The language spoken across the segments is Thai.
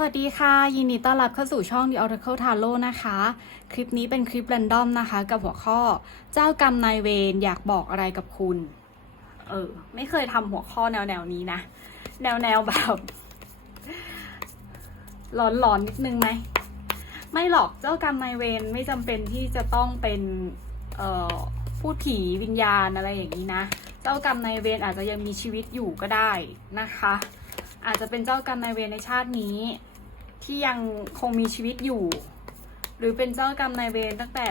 สวัสดีค่ะ ยินดีต้อนรับเข้าสู่ช่อง The Oracle Tarot นะคะ คลิปนี้เป็นคลิป r รนดอมนะคะ กับหัวข้อ เจ้ากรรมนายเวรอยากบอกอะไรกับคุณ เออ ไม่เคยทำหัวข้อแนวแนวนี้นะ แนวแนวแบบร้อนๆนนิดนึงไหม ไม่หรอกเจ้ากรรมนายเวรไม่จำเป็นที่จะต้องเป็นเอ่อพูดผีวิญญาณอะไรอย่างนี้นะ เจ้ากรรมนายเวรอาจจะยังมีชีวิตอยู่ก็ได้นะคะ อาจจะเป็นเจ้ากรรมนายเวรในชาตินี้ ที่ยังคงมีชีวิตอยู่ หรือเป็นเจ้ากรรมนายเวรตั้งแต่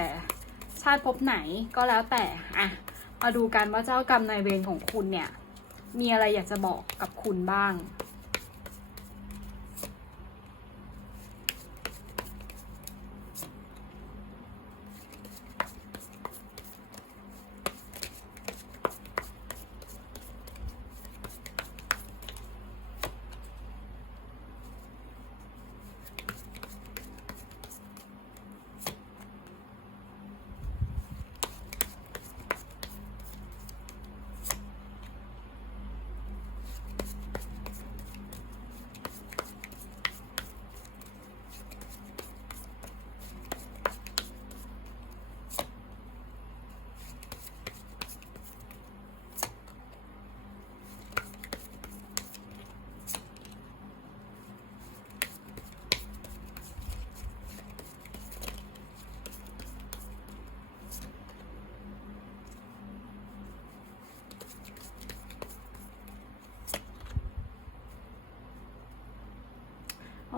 ชาติภพไหนก็แล้วแต่อะมาดูกันว่าเจ้ากรรมนายเวรของคุณเนี่ย มีอะไรอยากจะบอกกับคุณบ้าง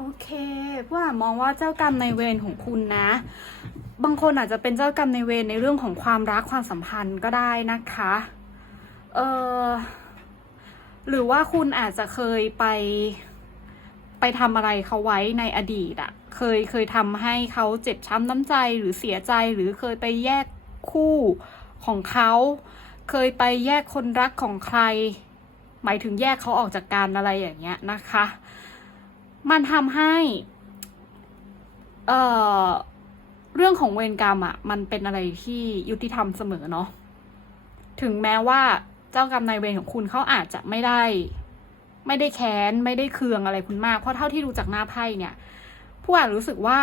โอ เคผู้อ่ามองว่าเจ้ากรรมในเวรของคุณนะ บางคนอาจจะเป็นเจ้ากรรมในเวรในเรื่องของความรักความสัมพันธ์ก็ได้นะคะเออหรือว่าคุณอาจจะเคยไปไปทำอะไรเขาไว้ในอดีตอะเคยเคยทำให้เขาเจ็บช้ำน้ำใจหรือเสียใจหรือเคยไปแยกคู่ของเขา เคยไปแยกคนรักของใคร หมายถึงแยกเขาออกจากกันอะไรอย่างเงี้ยนะคะ มันทำให้ เอ่อเรื่องของเวรกรรมอะ่ะ มันเป็นอะไรที่ยุติธรรมเสมอเนาะถึงแม้ว่าเจ้ากรรมนายเวรของคุณเขาอาจจะไม่ได้ ไม่ได้แค้น ไม่ได้เคืองอะไรคุณมาก เพราะเท่าที่ดูจากหน้าไพ่เนี่ย ผู้อ่านรู้สึกว่า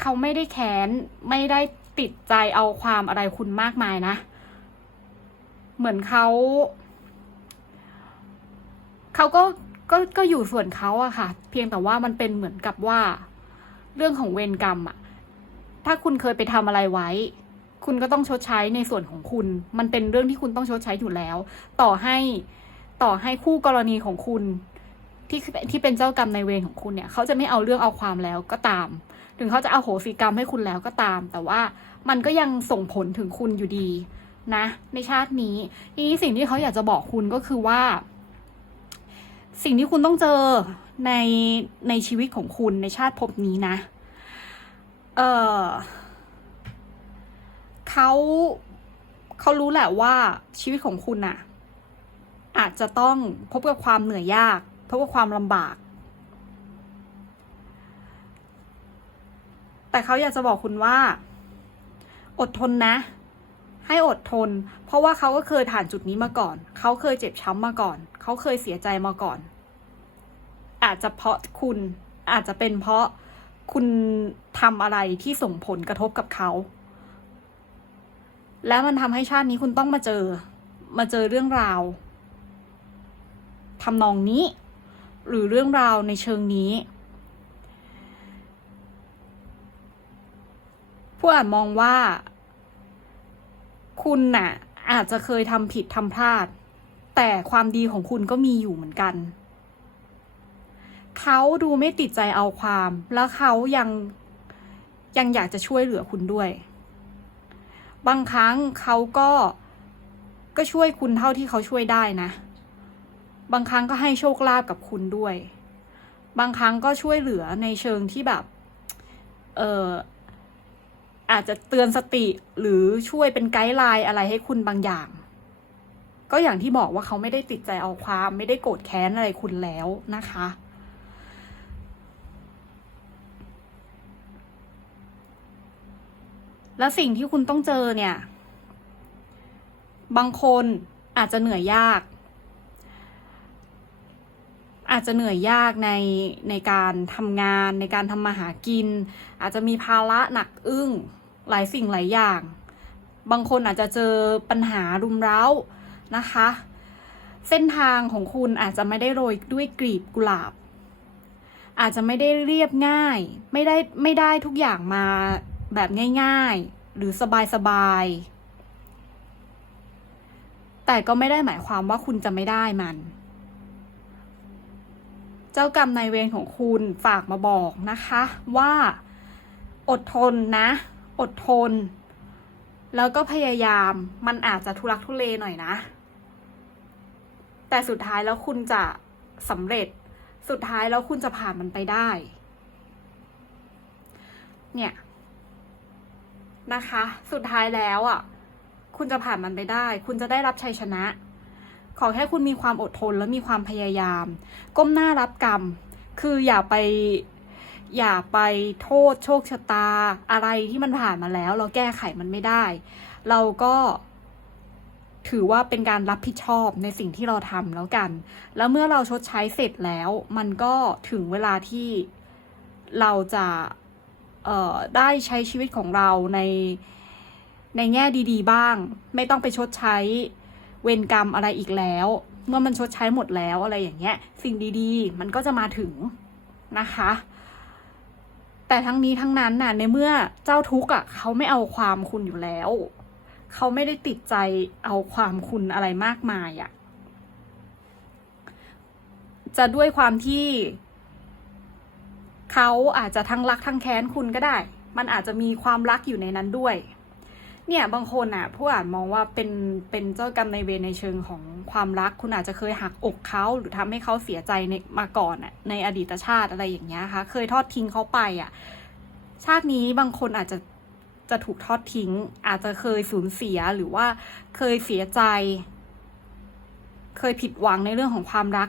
เขาไม่ได้แค้น ไม่ได้ติดใจเอาความอะไรคุณมากมายนะ เหมือนเขาเขาก็ก็ก็อยู่ส่วนเขาอะค่ะ เพียงแต่ว่ามันเป็นเหมือนกับว่า เรื่องของเวรกรรมอะถ้าคุณเคยไปทำอะไรไว้ คุณก็ต้องชดใช้ในส่วนของคุณ มันเป็นเรื่องที่คุณต้องชดใช้อยู่แล้ว ต่อให้ต่อให้คู่กรณีของคุณ ที่ที่เป็นเจ้ากรรมในเวรของคุณเนี่ยเขาจะไม่เอาเรื่องเอาความแล้วก็ตาม ถึงเขาจะเอาโหสิกรรมให้คุณแล้วก็ตาม แต่ว่ามันก็ยังส่งผลถึงคุณอยู่ดีนะ ในชาตินี้ทีนี้สิ่งที่เขาอยากจะบอกคุณก็คือว่า สิ่งที่คุณต้องเจอในในชีวิตของคุณในชาติภพนี้นะ เออเขาเขารู้แหละว่าชีวิตของคุณน่ะอาจจะต้องพบกับความเหนื่อยยากพบกับความลำบาก แต่เขาอยากจะบอกคุณว่า อดทนนะ ให้อดทน เพราะว่าเขาก็เคยผ่านจุดนี้มาก่อน เขาเคยเจ็บช้ำมาก่อน เขาเคยเสียใจมาก่อน อาจจะเพราะคุณอาจจะเป็นเพราะคุณทำอะไรที่ส่งผลกระทบกับเขา แล้วมันทำให้ชาตินี้คุณต้องมาเจอ มาเจอเรื่องราวทำนองนี้ หรือเรื่องราวในเชิงนี้ ผู้อ่านมองว่า คุณน่ะ อาจจะเคยทำผิดทำพลาด แต่ความดีของคุณก็มีอยู่เหมือนกัน เขาดูไม่ติดใจเอาความ แล้วเขายังยังอยากจะช่วยเหลือคุณด้วย บางครั้งเขาก็ก็ช่วยคุณเท่าที่เขาช่วยได้นะ บางครั้งก็ให้โชคลาภกับคุณด้วย บางครั้งก็ช่วยเหลือในเชิงที่แบบ เออ อาจจะเตือนสติหรือช่วยเป็นไกด์ไลน์อะไรให้คุณบางอย่าง ก็อย่างที่บอกว่าเขาไม่ได้ติดใจเอาความไม่ได้โกรธแค้นอะไรคุณแล้วนะคะ แล้วสิ่งที่คุณต้องเจอเนี่ย บางคนอาจจะเหนื่อยยาก อาจจจะเหนื่อยยากในในการทำงานในการทำมาหากิน อาจจะมีภาระหนักอึ้งหลายสิ่งหลายอย่าง บางคนอาจจะเจอปัญหารุมเร้านะคะ เส้นทางของคุณอาจจะไม่ได้โรยด้วยกลีบกุหลาบ อาจจะไม่ได้เรียบง่าย ไม่ได้ไม่ได้ทุกอย่างมาแบบง่าย ๆ หรือสบายๆแต่ก็ไม่ได้หมายความว่าคุณจะไม่ได้มัน เจ้ากรรมนายเวรของคุณฝากมาบอกนะคะว่าอดทนนะ อดทน แล้วก็พยายามมันอาจจะทุรักทุเลหน่อยนะ แต่สุดท้ายแล้วคุณจะสำเร็จสุดท้ายแล้วคุณจะผ่านมันไปได้ เนี่ยนะคะ สุดท้ายแล้วอะ คุณจะผ่านมันไปได้ คุณจะได้รับชัยชนะ ขอแค่คุณมีความอดทนและมีความพยายาม ก้มหน้ารับกรรม คืออย่าไป อย่าไปโทษโชคชะตา อะไรที่มันผ่านมาแล้ว เราแก้ไขมันไม่ได้ เราก็ถือว่าเป็นการรับผิดชอบในสิ่งที่เราทำแล้วกัน แล้วเมื่อเราชดใช้เสร็จแล้ว มันก็ถึงเวลาที่เราจะได้ใช้ชีวิตของเราในในแง่ดี ๆ บ้าง ไม่ต้องไปชดใช้ เวรกรรมอะไรอีกแล้ว เมื่อมันชดใช้หมดแล้วอะไรอย่างเงี้ย สิ่งดีๆ มันก็จะมาถึงนะคะ แต่ทั้งนี้ทั้งนั้นน่ะในเมื่อเจ้าทุกข์อะเขาไม่เอาความคุณอยู่แล้ว เขาไม่ได้ติดใจเอาความคุณอะไรมากมายอะจะด้วยความที่เขาอาจจะทั้งรักทั้งแค้นคุณก็ได้ มันอาจจะมีความรักอยู่ในนั้นด้วย เนี่ยบางคนอะผู้อ่านมองว่าเป็นเป็นเจ้ากรรมในเวรในเชิงของความรัก คุณอาจจะเคยหักอกเขาหรือทำให้เขาเสียใจในมาก่อนอะในอดีตชาติอะไรอย่างเงี้ยค่ะ เคยทอดทิ้งเขาไปอะชาตินี้บางคนอาจจะจะถูกทอดทิ้ง อาจจะเคยสูญเสียหรือว่าเคยเสียใจ เคยผิดหวังในเรื่องของความรัก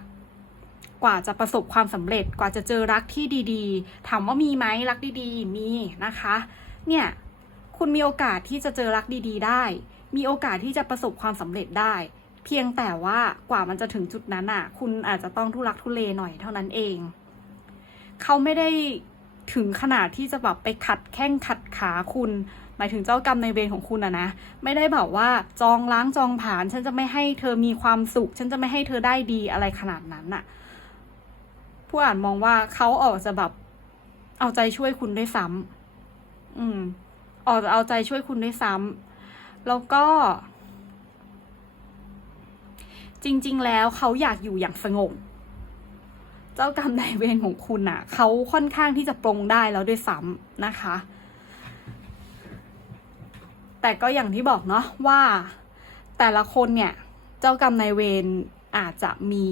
กว่าจะประสบความสำเร็จกว่าจะเจอรักที่ดี ๆ ถามว่ามีไหมรักดี ๆ มีนะคะ เนี่ย คุณมีโอกาสที่จะเจอรักดี ๆ ได้ มีโอกาสที่จะประสบความสำเร็จได้ เพียงแต่ว่ากว่ามันจะถึงจุดนั้นอะ คุณอาจจะต้องทุรักทุเลหน่อยเท่านั้นเอง เขาไม่ได้ถึงขนาดที่จะแบบไปขัดแข้งขัดขาคุณ หมายถึงเจ้ากรรมในเวรของคุณอะนะ ไม่ได้แบบว่าจองล้างจองผ่าน ฉันจะไม่ให้เธอมีความสุข ฉันจะไม่ให้เธอได้ดีอะไรขนาดนั้นอะผู้อ่านมองว่าเขาออกจะแบบเอาใจช่วยคุณด้วยซ้ำอืม ออกจะเอาใจช่วยคุณด้วยซ้ำแล้วก็ จริง ๆ แล้วเขาอยากอยู่อย่างสงบเจ้ากรรมนายเวรของคุณน่ะเขาค่อนข้างที่จะปรงได้แล้วด้วยซ้ำนะคะ แต่ก็อย่างที่บอกเนาะว่าแต่ละคนเนี่ย เจ้ากรรมนายเวรอาจจะมี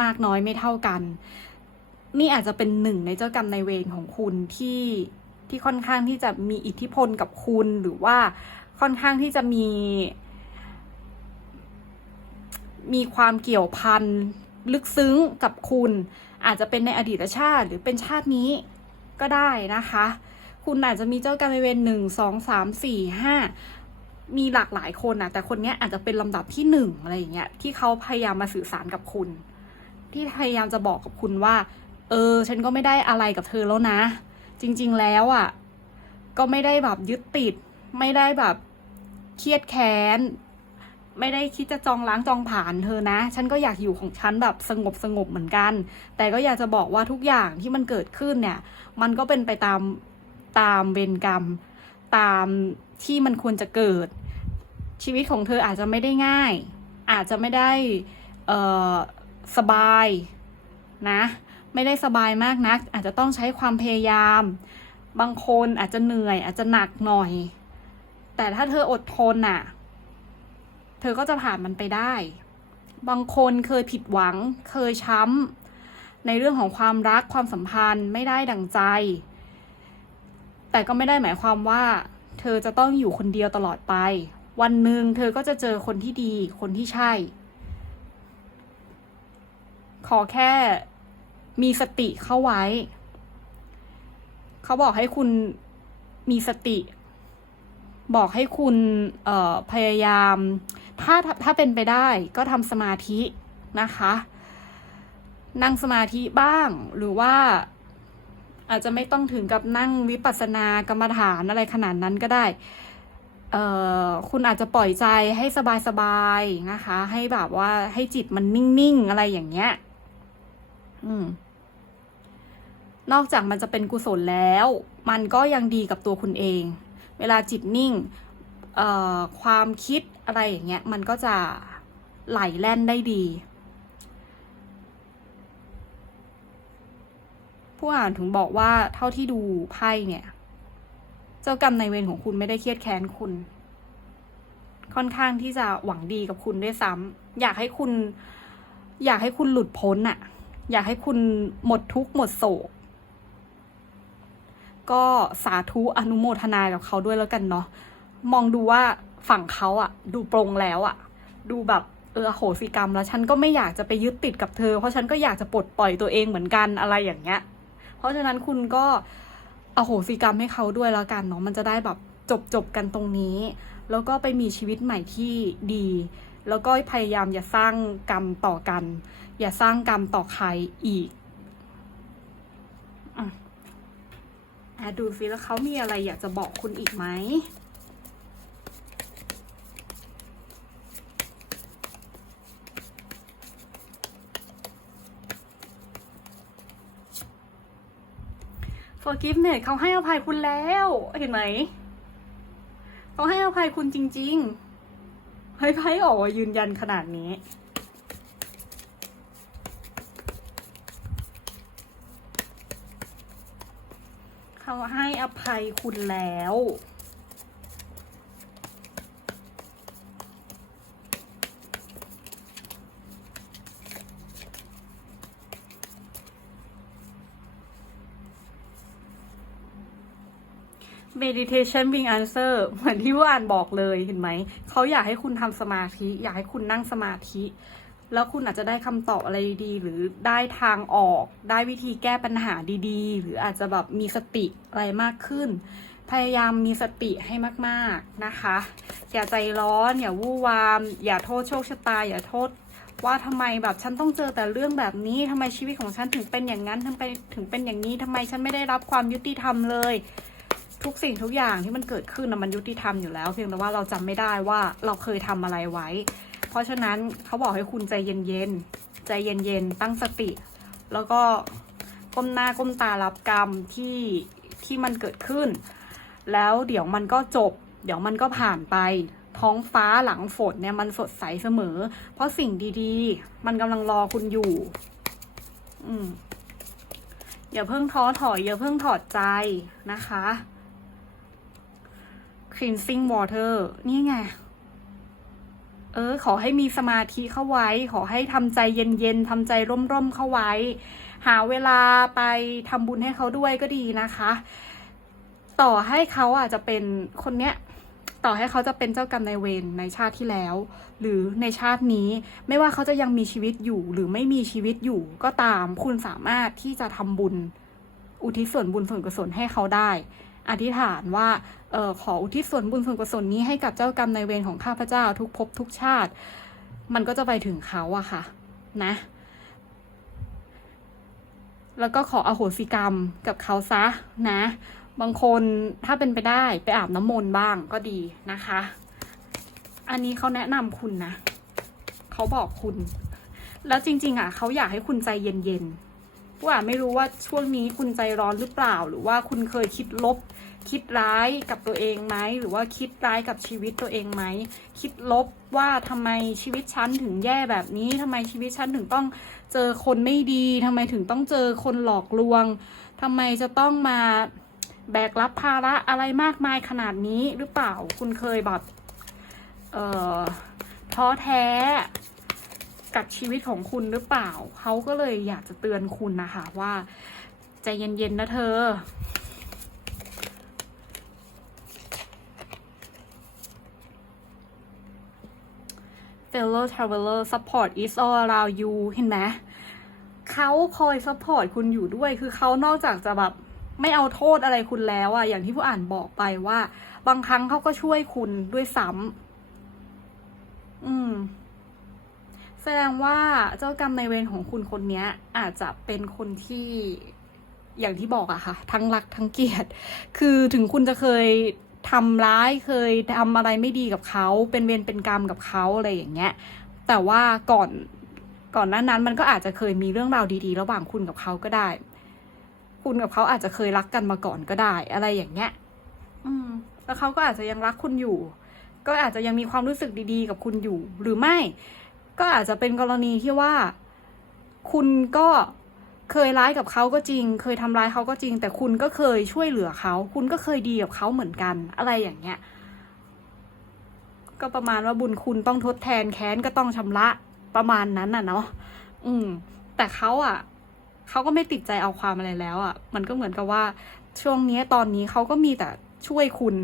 มากน้อยไม่เท่ากัน นี่อาจจะเป็นหนึ่งในเจ้ากรรมนายเวรของคุณที่ ที่ค่อนข้างที่จะมีอิทธิพลกับคุณหรือว่าค่อนข้างที่จะมี มีความเกี่ยวพันลึกซึ้งกับคุณ อาจจะเป็นในอดีตชาติหรือเป็นชาตินี้ก็ได้นะคะ คุณอาจจะมีเจ้ากรรมนายเวรหนึ่งสองสามสี่ห้ามีหลากหลายคนนะแต่คนนี้อาจจะเป็นลำดับที่หนึ่งอะไรอย่างเงี้ยที่เขาพยายามมาสื่อสารกับคุณ ที่พยายามจะบอกกับคุณว่า เออ ฉันก็ไม่ได้อะไรกับเธอแล้วนะ จริง ๆ แล้วอะ ก็ไม่ได้แบบยึดติด ไม่ได้แบบเครียดแค้น ไม่ได้คิดจะจองล้างจองผ่านเธอนะ ฉันก็อยากอยู่ของฉันแบบสงบสงบเหมือนกัน แต่ก็อยากจะบอกว่าทุกอย่างที่มันเกิดขึ้นเนี่ย มันก็เป็นไปตามตามเวรกรรม ตามที่มันควรจะเกิด ชีวิตของเธออาจจะไม่ได้ง่าย อาจจะไม่ได้สบายนะ ไม่ได้สบายมากนัก อาจจะต้องใช้ความพยายาม บางคนอาจจะเหนื่อย อาจจะหนักหน่อย แต่ถ้าเธออดทนน่ะ เธอก็จะผ่านมันไปได้ บางคนเคยผิดหวัง เคยช้ำในเรื่องของความรักความสัมพันธ์ไม่ได้ดังใจ แต่ก็ไม่ได้หมายความว่า เธอจะต้องอยู่คนเดียวตลอดไป วันหนึ่งเธอก็จะเจอคนที่ดี คนที่ใช่ ขอแค่ มีสติเข้าไว้ เขาบอกให้คุณมีสติ บอกให้คุณเออพยายาม ถ้าถ้าเป็นไปได้ก็ทำสมาธินะคะ นั่งสมาธิบ้างหรือว่าอาจจะไม่ต้องถึงกับนั่งวิปัสสนากรรมฐานอะไรขนาดนั้นก็ได้เออคุณอาจจะปล่อยใจให้สบายๆนะคะ ให้แบบว่าให้จิตมันนิ่งๆ อะไรอย่างเงี้ย อืม นอกจากมันจะเป็นกุศลแล้ว มันก็ยังดีกับตัวคุณเอง เวลาจิตนิ่ง เอ่อ ความคิดอะไรอย่างเงี้ย มันก็จะไหลแล่นได้ดี ผู้อ่านถึงบอกว่าเท่าที่ดูไพ่เนี่ย เจ้ากรรมในเวรของคุณไม่ได้เครียดแค้นคุณ ค่อนข้างที่จะหวังดีกับคุณด้วยซ้ำอยากให้คุณ อยากให้คุณหลุดพ้นอะ อยากให้คุณหมดทุกข์หมดโศก ก็สาธุอนุโมทนากับเขาด้วยแล้วกันเนาะมองดูว่าฝั่งเขาอะดูปรงแล้วอะดูแบบเออโหสิกรรมแล้วฉันก็ไม่อยากจะไปยึดติดกับเธอ เพราะฉันก็อยากจะปลดปล่อยตัวเองเหมือนกันอะไรอย่างเงี้ย เพราะฉะนั้นคุณก็อโหสิกรรมให้เขาด้วยแล้วกันเนาะมันจะได้แบบจบจบกันตรงนี้ แล้วก็ไปมีชีวิตใหม่ที่ดี แล้วก็พยายามอย่าสร้างกรรมต่อกัน อย่าสร้างกรรมต่อใครอีกอะอะดูสิแล้วเขามีอะไรอยากจะบอกคุณอีกไหม forgiveness เขาให้อภัยคุณแล้ว เห็นไหม เขาให้อภัยคุณจริงๆ ให้ไพ่ออกมายืนยันขนาดนี้ เขา ให้อภัยคุณแล้ว meditation being answer เหมือนที่ว่าอ่านบอกเลยเห็นไหม เขาอยากให้คุณทำสมาธิ อยากให้คุณนั่งสมาธิ แล้วคุณอาจจะได้คำตอบอะไรดีหรือได้ทางออก ได้วิธีแก้ปัญหาดีๆ หรืออาจจะแบบมีสติอะไรมากขึ้น พยายามมีสติให้มากๆนะคะ อย่าใจร้อนอย่าวู่วาม อย่าโทษโชคชะตา อย่าโทษว่าทำไมแบบฉันต้องเจอแต่เรื่องแบบนี้ทำไมชีวิตของฉันถึงเป็นอย่างนั้นทำไมถึงเป็นอย่างนี้ทำไมฉันไม่ได้รับความยุติธรรมเลย ทุกสิ่งทุกอย่างที่มันเกิดขึ้นนะมันยุติธรรมอยู่แล้ว เพียงแต่ว่าเราจำไม่ได้ว่าเราเคยทำอะไรไว้ เพราะฉะนั้นเขาบอกให้คุณใจเย็นๆ ใจเย็นๆ ตั้งสติ แล้วก็ก้มหน้าก้มตารับกรรมที่ที่มันเกิดขึ้น แล้วเดี๋ยวมันก็จบ เดี๋ยวมันก็ผ่านไป ท้องฟ้าหลังฝนเนี่ยมันสดใสเสมอ เพราะสิ่งดีๆ มันกำลังรอคุณอยู่ อืมอย่าเพิ่งท้อถอย อย่าเพิ่งถอดใจนะคะ cleansing water นี่ไง เออ ขอให้มีสมาธิเข้าไว้ ขอให้ทำใจเย็นๆทำใจร่มๆเข้าไว้ หาเวลาไปทำบุญให้เขาด้วยก็ดีนะคะ ต่อให้เขาอาจจะเป็นคนเนี้ยต่อให้เขาจะเป็นเจ้ากรรมนายเวรในชาติที่แล้ว หรือในชาตินี้ไม่ว่าเขาจะยังมีชีวิตอยู่ หรือไม่มีชีวิตอยู่ก็ตามคุณสามารถที่จะทำบุญ อุทิศส่วนบุญส่วนกุศลให้เขาได้ อธิษฐานว่าออขออุทิศส่วนบุญส่วนกุศลนี้ให้กับเจ้ากรรมนายเวรของข้าพเจ้าทุกภพทุกชาติ มันก็จะไปถึงเขาอะค่ะ นะ แล้วก็ขออโหสิกรรมกับเขาซะนะ บางคนถ้าเป็นไปได้ไปอาบน้ำมนต์บ้างก็ดีนะคะ อันนี้เขาแนะนำคุณนะเขาบอกคุณ แล้วจริง ๆอะเขาอยากให้คุณใจเย็นๆว่าไม่รู้ว่าช่วงนี้คุณใจร้อนหรือเปล่า หรือว่าคุณเคยคิดลบ คิดร้ายกับตัวเองไหมหรือว่าคิดร้ายกับชีวิตตัวเองไหมคิดลบว่าทำไมชีวิตฉันถึงแย่แบบนี้ทำไมชีวิตฉันถึงต้องเจอคนไม่ดีทำไมถึงต้องเจอคนหลอกลวงทำไมจะต้องมาแบกรับภาระอะไรมากมายขนาดนี้หรือเปล่าคุณเคยแบบเอ่อท้อแท้กับชีวิตของคุณหรือเปล่า เขาก็เลยอยากจะเตือนคุณนะคะว่า ใจเย็นๆนะเธอ fellow traveler support is all around you เห็นไหมเขาคอย support คุณอยู่ด้วย คือเขานอกจากจะแบบไม่เอาโทษอะไรคุณแล้วอะอย่างที่ผู้อ่านบอกไปว่า บางครั้งเขาก็ช่วยคุณด้วยซ้ำอืม แสดงว่าเจ้ากรรมในเวรของคุณคนนี้อาจจะเป็นคนที่อย่างที่บอกอะค่ะ ทั้งรักทั้งเกลียด คือถึงคุณจะเคย ทำร้ายเคยทำอะไรไม่ดีกับเขาเป็นเวรเป็นกรรมกับเขาอะไรอย่างเงี้ย แต่ว่าก่อนก่อนหน้านั้นมันก็อาจจะเคยมีเรื่องราวดีๆ ระหว่างคุณกับเขาก็ได้ คุณกับเขาอาจจะเคยรักกันมาก่อนก็ได้ อะไรอย่างเงี้ย อืม แล้วเขาก็อาจจะยังรักคุณอยู่ ก็อาจจะยังมีความรู้สึกดีๆ กับคุณอยู่ หรือไม่ ก็อาจจะเป็นกรณีที่ว่า คุณก็ เคยร้ายกับเขาก็จริง เคยทำร้ายเขาก็จริง แต่คุณก็เคยช่วยเหลือเขา คุณก็เคยดีกับเขาเหมือนกัน อะไรอย่างเงี้ย ก็ประมาณว่าบุญคุณต้องทดแทนแค้นก็ต้องชำระประมาณนั้นน่ะเนาะ อืม แต่เขาอะ เขาก็ไม่ติดใจเอาความอะไรแล้วอะ มันก็เหมือนกับว่า ช่วงนี้ตอนนี้เขาก็มีแต่ช่วยคุณ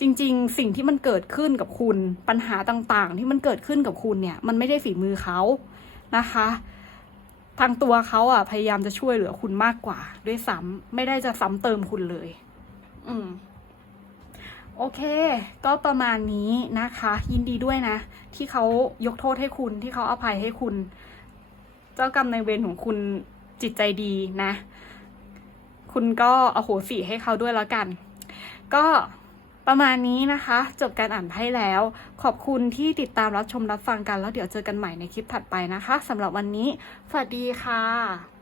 จริง ๆ สิ่งที่มันเกิดขึ้นกับคุณ ปัญหาต่างๆ ที่มันเกิดขึ้นกับคุณเนี่ย มันไม่ได้ฝีมือเขานะคะ ทางตัวเขาอะพยายามจะช่วยเหลือคุณมากกว่า ด้วยซ้ำไม่ได้จะซ้ำเติมคุณเลย อืมโอเค ก็ประมาณนี้นะคะ ยินดีด้วยนะ ที่เขายกโทษให้คุณที่เขาอาภัยให้คุณ เจ้ากรรมในเวรของคุณจิตใจดีนะ คุณก็อโหสิให้เขาด้วยแล้วกัน ก็ ประมาณนี้นะคะ จบการอ่านไพ่แล้ว ขอบคุณที่ติดตามรับชมรับฟังกัน แล้วเดี๋ยวเจอกันใหม่ในคลิปถัดไปนะคะสำหรับวันนี้ สวัสดีค่ะ